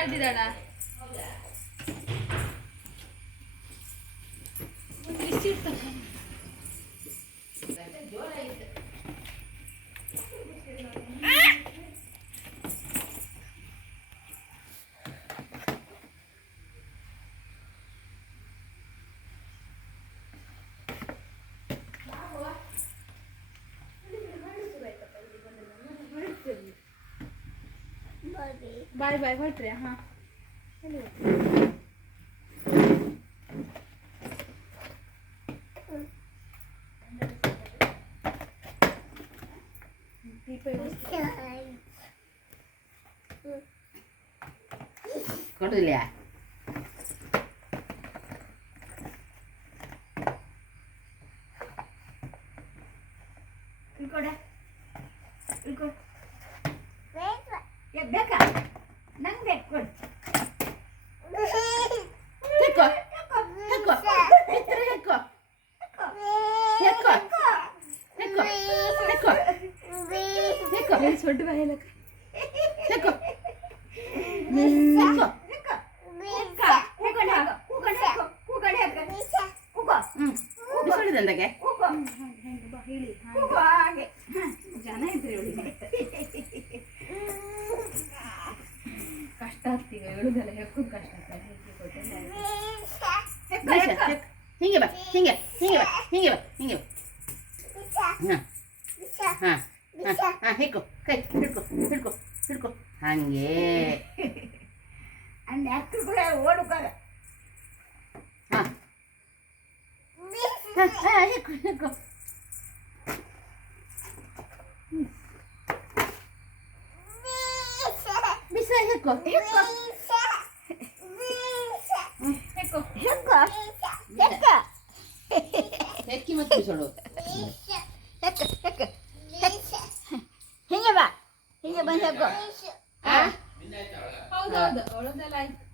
ಹೇಳ್ತಿದ್ದಾಳ ಬಾಯ್ ಬಾಯ್ ಹೊರಟ್ರಿ ಹಾಂ ಕೊಡುದಿಲ್ಲ ಬೇಕಾ ನಂಗೆ ಬೇಕು ಕೊಡು ಹೆಕ್ಕೋ ಹೆಕ್ಕೋ ಹೆಕ್ಕೋ ಹೆಕ್ಕೋ ಹೆಕ್ಕೋ ಹೆಕ್ಕೋ ಹೆಕ್ಕೋ ಹೆಕ್ಕೋ ಸೊಡ್ಡು ಬಾಯಲಕ್ಕ ಹೆಕ್ಕೋ ಬಿಸಿಡಿದಂದಾಗೆ ಜನ ಇದ್ರಿ ಕಷ್ಟ ಆಗ್ತೀವಿ ಹೇಳುದಲ್ಲ ಹೆಕ್ಕು ಕಷ್ಟ ಹಿಂಗೆ ಬಾ ಹಿಂಗೆ ಹಿಂಗೆ ಬಾ ಹಿಂಗೆ ಬಾ ಹಿಂಗೆ ಬಾ ಹಾಂ ಹಾಂ ಹಾಂ ಹಿಡ್ಕೊ ಕೈ ಹಿಡ್ಕೊ ಹಿಡ್ಕೊ ಹಿಡ್ಕೊ ಹಾಗೆ ಅಂಡ್ ಅಕ್ಕರು ಕೂಡ ಓಡುಕಾರ ಹಾಂ ಹಾಂ ಹಾಂ ಹಿಡ್ಕೊ ಹಿಡ್ಕೊ ಬಿಸ ಹಿಡ್ಕೊ ಹಿಡ್ಕೊ ಹೆಕ್ಕು ಹೆಕ್ಕಿ ಮತ್ತೆ ಬಿಸೋಡು ಹಿಂಗೆ ಬಾ ಹಿಂಗೆ ಬಂದು ಹಾಂ ಹೌದೌದು ಅವಳದೆಲ್ಲ ಆಯ್ತು